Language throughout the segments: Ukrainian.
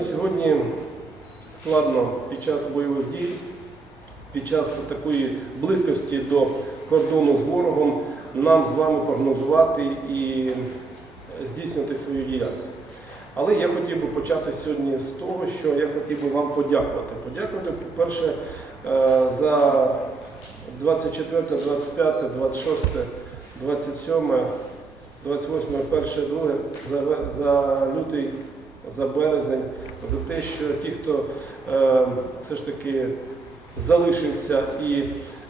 Дійсно, сьогодні складно під час бойових дій, під час такої близькості до кордону з ворогом нам з вами прогнозувати і здійснювати свою діяльність. Але я хотів би почати сьогодні з того, що я хотів би вам подякувати. Подякувати, по-перше, е, за 24, 25, 26, 27, 28, 1, 2, за, за лютий, за березень, за те, що ті, хто е, все ж таки залишився і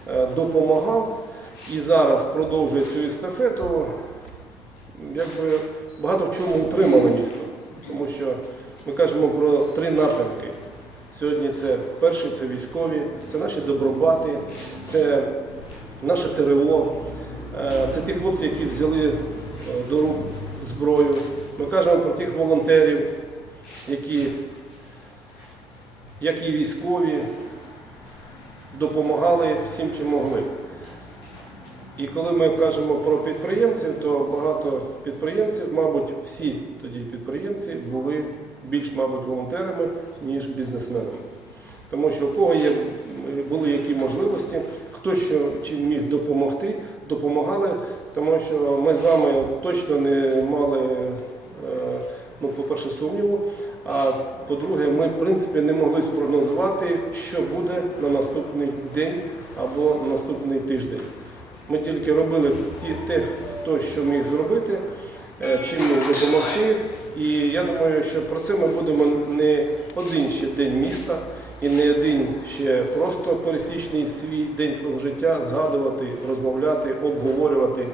е, допомагав, і зараз продовжує цю естафету, якби багато в чому утримали місто. Тому що ми кажемо про три напрямки. Сьогодні це перший це військові, це наші добробати, це наше ТРО, е, це ті хлопці, які взяли е, до рук зброю. Ми кажемо про тих волонтерів, які, як і військові, допомагали всім, чим могли. І коли ми кажемо про підприємців, то багато підприємців, мабуть, всі тоді підприємці були більш, мабуть, волонтерами, ніж бізнесменами. Тому що у кого є, були які можливості, хто що чим міг допомогти, допомагали, тому що ми з вами точно не мали, е, ну, по-перше, сумніву, а по-друге, ми, в принципі, не могли спрогнозувати, що буде на наступний день або на наступний тиждень. Ми тільки робили ті, те, хто що міг зробити, е, чим міг допомогти. І я думаю, що про це ми будемо не один ще день міста і не один ще просто пересічний свій день свого життя згадувати, розмовляти, обговорювати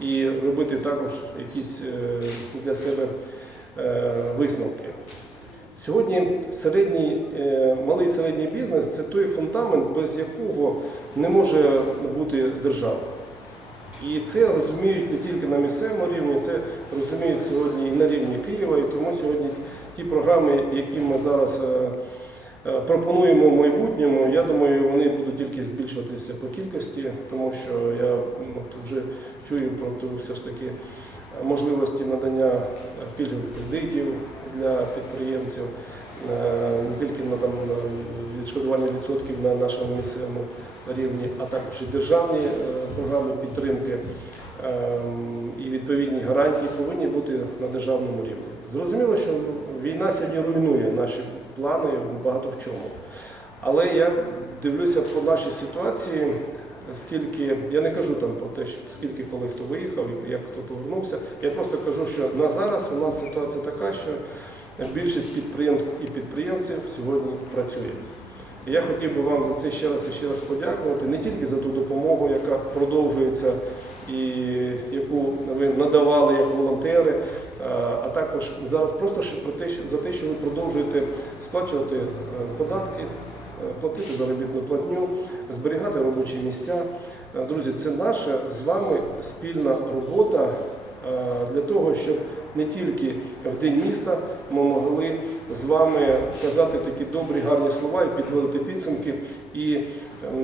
і робити також якісь е, для себе висновки. Сьогодні середній, е, малий середній бізнес це той фундамент, без якого не може бути держава. І це розуміють не тільки на місцевому рівні, це розуміють сьогодні і на рівні Києва. І тому сьогодні ті програми, які ми зараз е, е, пропонуємо в майбутньому, я думаю, вони будуть тільки збільшуватися по кількості, тому що я вже чую про все ж таки можливості надання пільгових кредитів для підприємців, е, не тільки на там відшкодування відсотків на нашому місцевому рівні, а також і державні е, програми підтримки е, і відповідні гарантії повинні бути на державному рівні. Зрозуміло, що війна сьогодні руйнує наші плани багато в чому. Але я дивлюся по нашій ситуації, скільки, я не кажу там про те, скільки коли хто виїхав, як хто повернувся. Я просто кажу, що на зараз у нас ситуація така, що більшість підприємств і підприємців сьогодні працює. І я хотів би вам за це ще раз і ще раз подякувати, не тільки за ту допомогу, яка продовжується і яку ви надавали як волонтери, а також зараз просто про те, що за те, що ви продовжуєте сплачувати е, податки, е, платити заробітну платню, зберігати робочі місця. Е, Друзі, це наша з вами спільна робота е, для того, щоб не тільки в День міста ми могли з вами казати такі добрі, гарні слова і підводити підсумки. І е,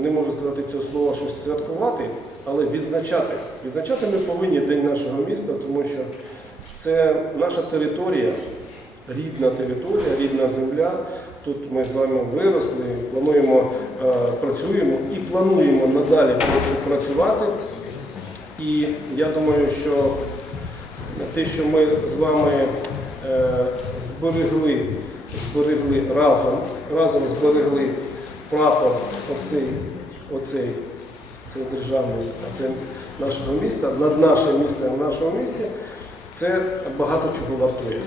не можу сказати цього слова щось святкувати, але відзначати. Відзначати ми повинні День нашого міста, тому що це наша територія, рідна територія, рідна земля. Тут ми з вами виросли, плануємо, е, працюємо і плануємо надалі працювати. І я думаю, що те, що ми з вами е, зберегли, зберегли разом, разом зберегли прапор оцей, оцей, це державний, а це нашого міста, над нашим містом, в нашому місті, це багато чого вартує.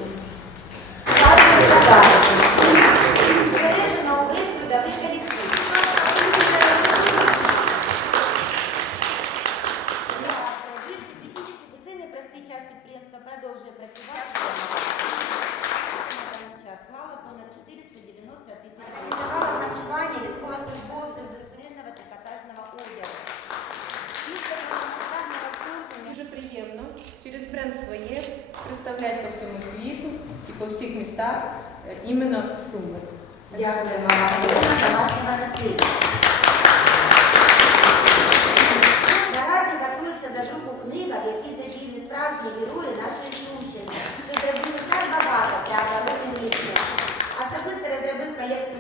Збережено увесь трудовий колектив. У цей непростий час підприємство продовжує працювати. На даний час склало понад 490 тисяч гривень. Давало харчування військовослужбовців з ЗСУ трикотажного одягу. Після повномасштабного вторгнення Дуже приємно через бренд своє представляти по всьому світу і по всіх містах е, іменно Суми. Дякуємо вам за домашнього насилля. Наразі готується до друку книга, в якій задіяні справжні герої нашої Сумщини, що зробили так багато для оборони міста. А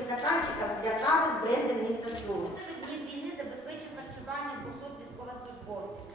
стаканчиків для кави з брендом міста Суми. Перших днів війни забезпечив харчування 200 військовослужбовців.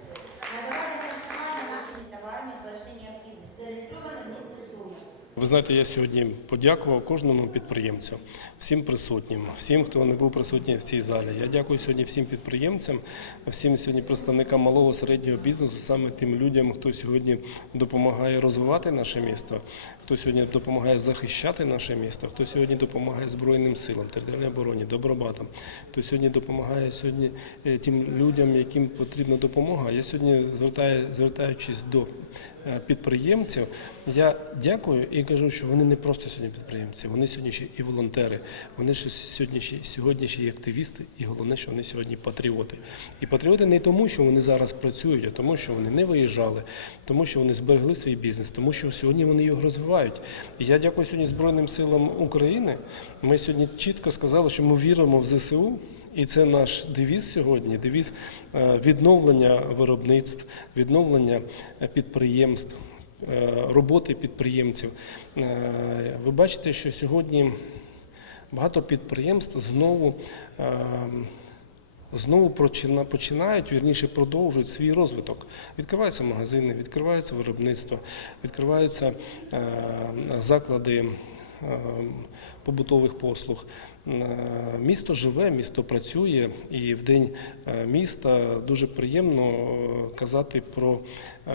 Надавали харчування нашими товарами першої необхідності. Зареєстровано в місті Суми. Ви знаєте, я сьогодні подякував кожному підприємцю, всім присутнім, всім, хто не був присутній в цій залі. Я дякую сьогодні всім підприємцям, всім сьогодні представникам малого середнього бізнесу, саме тим людям, хто сьогодні допомагає розвивати наше місто, хто сьогодні допомагає захищати наше місто, хто сьогодні допомагає Збройним силам, територіальній обороні, добробатам, хто сьогодні допомагає сьогодні е, тим людям, яким потрібна допомога. Я сьогодні звертаю, звертаючись до е, підприємців, я дякую і кажу, що вони не просто сьогодні підприємці, вони сьогодні ще і волонтери, вони ще сьогодні ще, сьогодні ще і активісти, і головне, що вони сьогодні патріоти. І патріоти не тому, що вони зараз працюють, а тому, що вони не виїжджали, тому що вони зберегли свій бізнес, тому що сьогодні вони його розвивають. І я дякую сьогодні Збройним силам України. Ми сьогодні чітко сказали, що ми віримо в ЗСУ. І це наш девіз сьогодні, девіз е, відновлення виробництв, відновлення підприємств, роботи підприємців. Е, Ви бачите, що сьогодні багато підприємств знову. е, Знову починають, вірніше продовжують свій розвиток. Відкриваються магазини, відкривається виробництво, відкриваються е, заклади е, побутових послуг. Е, Місто живе, місто працює, і в день е, міста дуже приємно е, казати про е,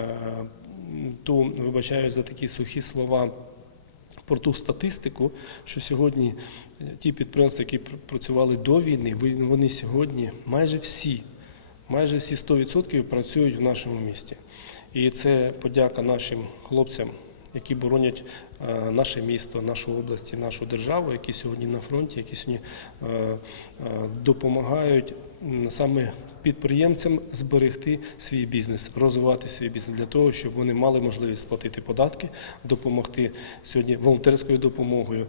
ту, вибачаю за такі сухі слова. Про ту статистику, що сьогодні е, ті підприємства, які працювали до війни, вони сьогодні майже всі, майже всі 100% працюють в нашому місті. І це подяка нашим хлопцям, які боронять е, наше місто, нашу область, нашу державу, які сьогодні на фронті, які сьогодні е, е, допомагають саме підприємцям зберегти свій бізнес, розвивати свій бізнес для того, щоб вони мали можливість сплатити податки, допомогти сьогодні волонтерською допомогою,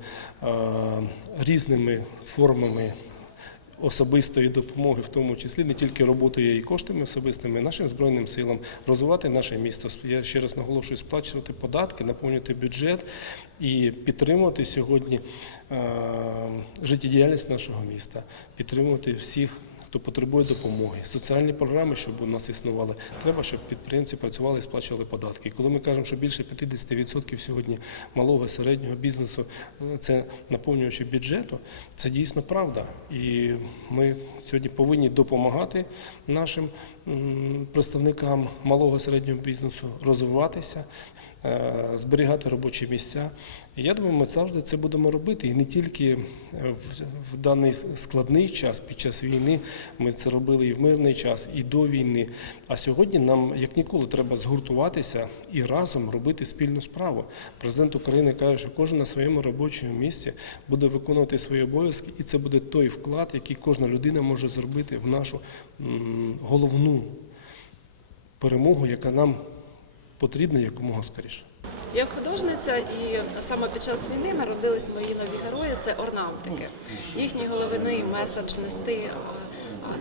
різними формами особистої допомоги, в тому числі не тільки роботою і коштами особистими, нашим збройним силам, розвивати наше місто. Я ще раз наголошую, сплачувати податки, наповнювати бюджет і підтримувати сьогодні е, життєдіяльність нашого міста, підтримувати всіх. Хто потребує допомоги, соціальні програми, щоб у нас існували, треба, щоб підприємці працювали і сплачували податки. І коли ми кажемо, що більше 50% сьогодні малого і середнього бізнесу е, це наповнюючи бюджету, це дійсно правда. І ми сьогодні повинні допомагати нашим представникам малого середнього бізнесу розвиватися, е, зберігати робочі місця. Я думаю, ми завжди це будемо робити. І не тільки в даний складний час під час війни. Ми це робили і в мирний час, і до війни. А сьогодні нам як ніколи треба згуртуватися і разом робити спільну справу. Президент України каже, що кожен на своєму робочому місці буде виконувати свої обов'язки, і це буде той вклад, який кожна людина може зробити в нашу головну перемогу, яка нам потрібна якомога скоріше. Я художниця, і саме під час війни народились мої нові герої це орнаментики. Їхній головний меседж нести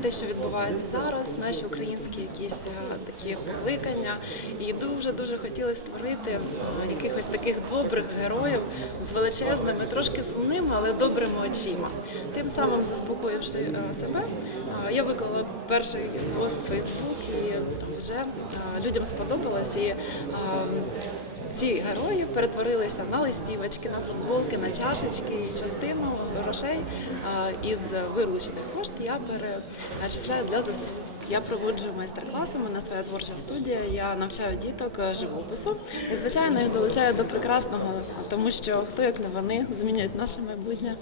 те, що відбувається зараз, наші українські якісь такі покликання. І дуже дуже хотіли створити якихось таких добрих героїв з величезними, трошки сумними, але добрими очима. Тим самим заспокоївши себе, я виклала перший пост в Фейсбук і вже людям сподобалось. І, ці герої перетворилися на листівочки, на футболки, на чашечки і частину грошей із виручених кошт я перечисляю для ЗСУ. Я проводжу майстер-класи, у мене своя творча студія. Я навчаю діток е, живопису і звичайно їх долучаю до прекрасного, тому що хто як не вони змінюють наше майбутнє.